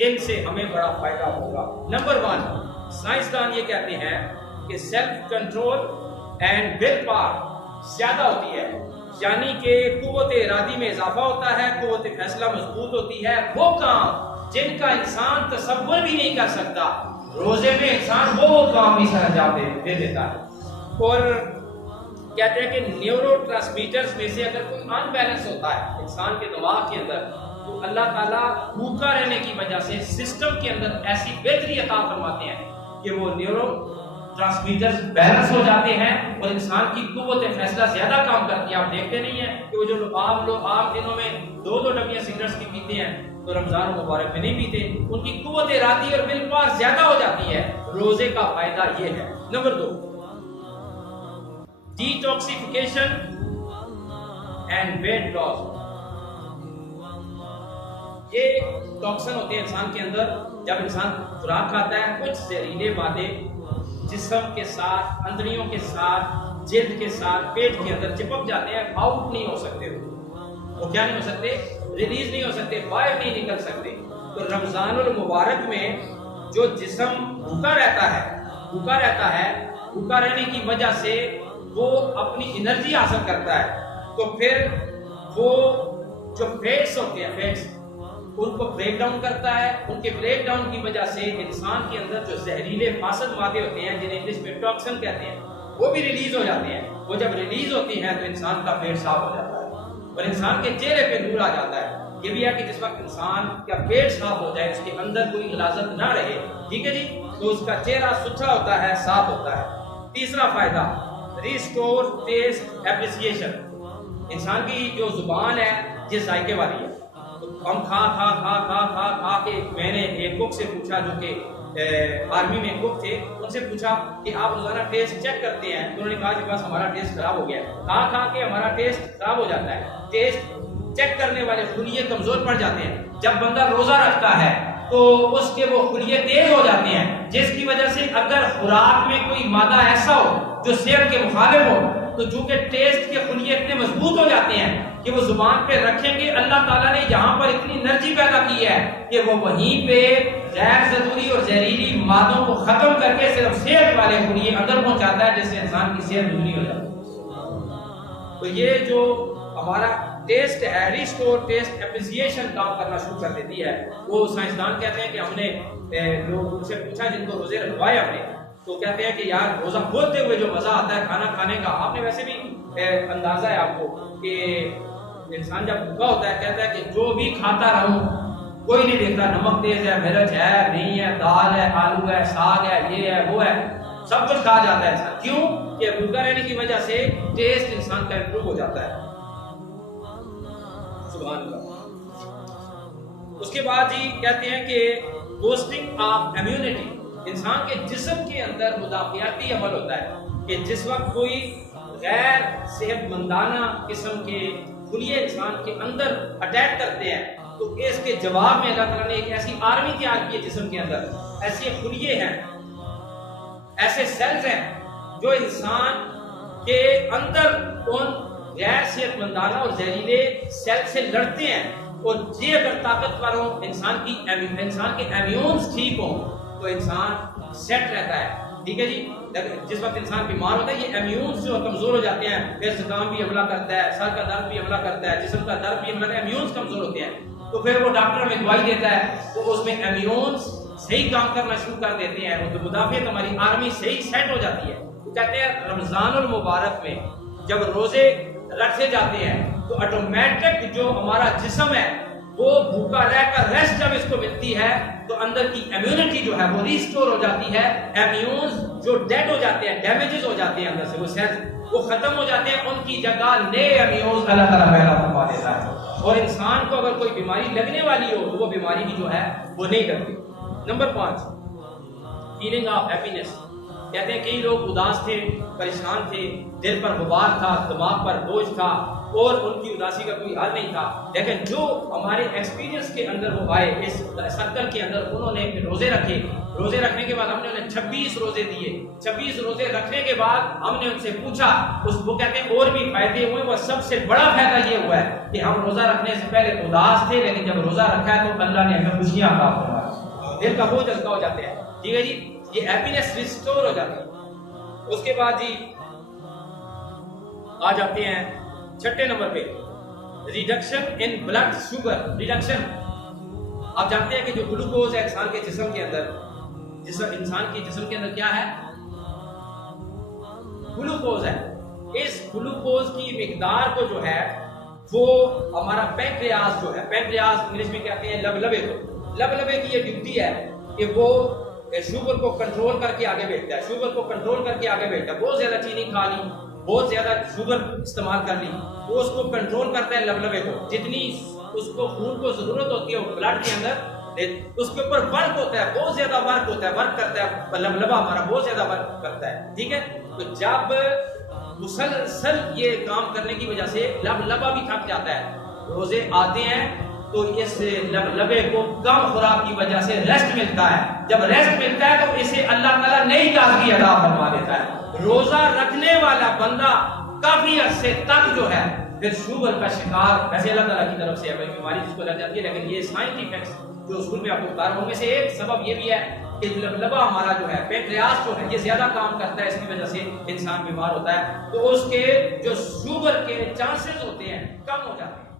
इनसे हमें बड़ा फायदा होगा। नंबर 1, साइंसदान ये कहते हैं कि self control and will power ज्यादा होती है, यानी कि कुव्वत इरादी में इजाफा होता है, कुव्वत फैसला मजबूत होती है। वो काम जिनका इंसान तसव्वुर भी नहीं कर सकता, रोजे में इंसान वो काम भी सर अंजाम दे देता है। और कहते हैं कि न्यूरो ट्रांसमीटर्स में से अगर कोई अनबैलेंस होता है इंसान के दिमाग के अंदर, तो अल्लाह ताला भूखा रहने की वजह से सिस्टम के अंदर ऐसी बेहतरी अता फरमाते हैं कि वो न्यूरो ट्रांसमीटर्स बैलेंस हो जाते हैं और इंसान की कुव्वत फैसला ज्यादा काम करती है। आप देखते नहीं है कि वो जो लोग आम दिनों में 2-2 डब्बियां सिगरेट्स की पीते हैं, तो रमजान मुबारक में नहीं पीते, उनकी कुव्वत इरादी और विल पावर ज्यादा हो जाती है। रोजे का फायदा ये है। Number 2, detoxification and weight loss. ये टॉक्सिन होते हैं इंसान के अंदर। जब इंसान खुराक खाता है, कुछ जहरीले मादे जिस्म के साथ, अंतड़ियों के साथ, जिल्द के साथ, पेट के अंदर चिपक जाते हैं, आउट नहीं हो सकते। वो क्या नहीं हो सकते? रिलीज नहीं हो सकते, बाहर नहीं निकल सकते। तो रमजानुल मुबारक में जो जिस्म भूखा रहता है, भूखा रहने की वजह से वो अपनी एनर्जी हासिल करता है, तो फिर वो जो फैट्स होते हैं, फैट्स उनको ब्रेक डाउन करता है। उनके ब्रेक डाउन की वजह से इंसान के अंदर जो जहरीले फासद मादे होते हैं, जिन्हें इंग्लिश में टॉक्सिन कहते हैं, वो भी रिलीज हो जाते हैं। वो जब रिलीज होती हैं तो इंसान का पेट साफ हो जाता है और इंसान के चेहरे पे नूर आ जाता है। ये भी है कि जिस वक्त इंसान का पेट साफ हो जाए, उसके अंदर कोई गलाजत ना रहे, ठीक है जी, तो उसका चेहरा सुथरा होता है, साफ होता है। तीसरा फायदा, रिस्टोर टेस्ट एप्रिसिएशन। इंसान की जो जुबान है ये जायके वाली है। तो हम खा के, मैंने एक कुक से पूछा जो कि आर्मी में कुक थे, उनसे पूछा कि आप रोजाना टेस्ट चेक करते हैं? तो उन्होंने कहा कि बस हमारा टेस्ट खराब हो गया। खा के हमारा टेस्ट खराब हो जाता है। टेस्ट चेक करने वाले खुलिये कमजोर पड़ जाते हैं। जब बंदा रोजा रखता है तो उसके वो खुलिये तेज हो जाते हैं, जिसकी वजह से अगर खुराक में कोई मादा ऐसा हो जो सेहत के मुखालिफ हो, तो चूंकि टेस्ट के खुलिये इतने मजबूत हो जाते हैं कि वो जुबान पे रखेंगे। अल्लाह ताला ने यहाँ पर इतनी एनर्जी पैदा की है कि वो वहीं पे गैर जरूरी और जहरीली मादों को खत्म करके सिर्फ सेहत वाले खुलिये अंदर पहुंचाता है, जिससे इंसान की सेहत दुगनी हो जाती है। तो ये जो हमारा टेस्ट है, रिस्टोर टेस्ट एप्रिसिएशन काम करना शुरू कर देती है। वो साइंसदान कहते हैं कि हमने लोग उनसे पूछा जिनको रोजे रखवाए हमने, तो कहते हैं कि यार रोजा खोलते हुए जो मजा आता है खाना खाने का, आपने वैसे भी अंदाजा है आपको कि इंसान जब भूखा होता है, कहता है कि जो भी खाता रहूं, कोई नहीं देखता नमक तेज है, मिर्च है, नहीं है, दाल है, आलू है, साग है, ये है, वो है, सब कुछ खा जाता है इंसान। क्यों? कि भूखा रहने की वजह से टेस्ट इंसान का इंप्रूव हो जाता है। सुभान अल्लाह। उसके बाद जी कहते हैं कि बूस्टिंग ऑफ इम्यूनिटी। इंसान के जिस्म के अंदर मुदाफियाती अमल होता है कि जिस वक्त कोई गैर सेहतमंदाना किस्म के खुलिये इंसान के अंदर अटैक करते हैं, तो इसके जवाब में अल्लाह ताला ने एक ऐसी आर्मी तैयार की है जिस्म के अंदर। ऐसे खुलिये हैं, ऐसे सेल्स हैं जो इंसान के अंदर उन गैर सेहतमंदाना और जहरीले सेल से लड़ते हैं। और ये अगर ताकतवर हो, इंसान के इम्यून्स ठीक हो, तो इंसान सेट रहता है, ठीक है जी। जिस वक्त इंसान बीमार होता है, ये इम्यून्स जो कमजोर हो जाते हैं, फिर जुकाम भी हमला करता है, सर का दर्द भी हमला करता है, जिस्म का दर्द भी हमला करता है, इम्यून्स कमजोर होते हैं। तो फिर वो डॉक्टर हमें दवाई देता है, तो उसमें इम्यून्स सही काम करना शुरू कर देते हैं, तो मुदाफियत हमारी आर्मी सही सेट हो जाती है। तो कहते हैं रमजानुल मुबारक में जब रोजे रखे जाते हैं तो ऑटोमेटिक जो हमारा जिस्म है वो भूखा रहकर रेस्ट जब इसको मिलती है, तो अंदर की इम्यूनिटी जो है वो रिस्टोर हो जाती है। इम्यून्स जो डेड हो जाते हैं, डैमेजेस हो जाते हैं अंदर से, वो सेल्स वो खत्म हो जाते हैं, उनकी जगह नए इम्यून्स अल्लाह ताला पैदा करवा देता है। और इंसान को अगर कोई बीमारी लगने वाली हो तो वो बीमारी की जो है वो नहीं लगती। Number 5, feeling of happiness. कहते हैं कई लोग उदास थे, परेशान थे, दिल पर गुबार था, दिमाग पर बोझ था और उनकी उदासी का कोई हल नहीं था, लेकिन जो हमारे एक्सपीरियंस के अंदर वो आए इस सर्कल के अंदर, उन्होंने रोजे रखे। रोजे रखने के बाद हमने उन्हें 26 रोजे दिए। 26 रोजे रखने के बाद हमने उनसे पूछा, वो कहते हैं और भी फायदे हुए। वो सबसे बड़ा फायदा ये हुआ है कि हम रोजा रखने से पहले उदास थे, लेकिन जब रोजा रखा है तो अल्लाह ने हमें खुशियां अता फरमाई। दिल का बोझ हल्का हो जाता है, ठीक है जी, ये हैप्पीनेस रिस्टोर हो जाती है। उसके बाद जी आ जाते हैं छठे नंबर पे, reduction in blood sugar reduction. आप जानते हैं कि जो ग्लूकोज है इंसान के जिस्म के अंदर, इंसान के जिस्म के अंदर क्या है, ग्लूकोज है। इस ग्लूकोज की मिकदार को जो है वो हमारा पैंक्रियास जो है, पैंक्रियास इंग्लिश में कहते हैं लबलबे को, लबलबे की ये ड्यूटी है कि वो शुगर को कंट्रोल करके आगे भेजता है, शुगर को कंट्रोल करके आगे भेजता है। बहुत ज्यादा चीनी खा ली, बहुत ज्यादा शुगर इस्तेमाल कर ली, वो उसको कंट्रोल करता है लबलबे को। जितनी उसको खून को जरूरत होती है ब्लड के अंदर, उसके ऊपर वर्क होता है, बहुत ज्यादा वर्क होता है, वर्क करता है लबलबा हमारा, बहुत ज्यादा वर्क करता है, ठीक है। तो जब मुसलसल ये काम करने की वजह से लबलबा भी थक जाता है, रोजे आते हैं तो इस लबलबे को कम खुराक की वजह से रेस्ट मिलता है। जब रेस्ट मिलता है तो इसे अल्लाह ताला नई ताजगी अता फरमा देता है। रोजा रखने वाला बंदा काफी अरसे तक जो है फिर शुगर का शिकार, वैसे अल्लाह ताला की तरफ से है बीमारी जिसको लग जाती है, लेकिन ये साइंटिफिक जो स्कूल में आपको बता रहा हूं, में से एक सबब ये भी है कि लबलबा हमारा जो है, पैंक्रियास जो है, ये ज्यादा काम करता है, इसकी वजह से इंसान बीमार होता है, तो उसके जो शुगर के चांसेस होते हैं कम हो जाते हैं।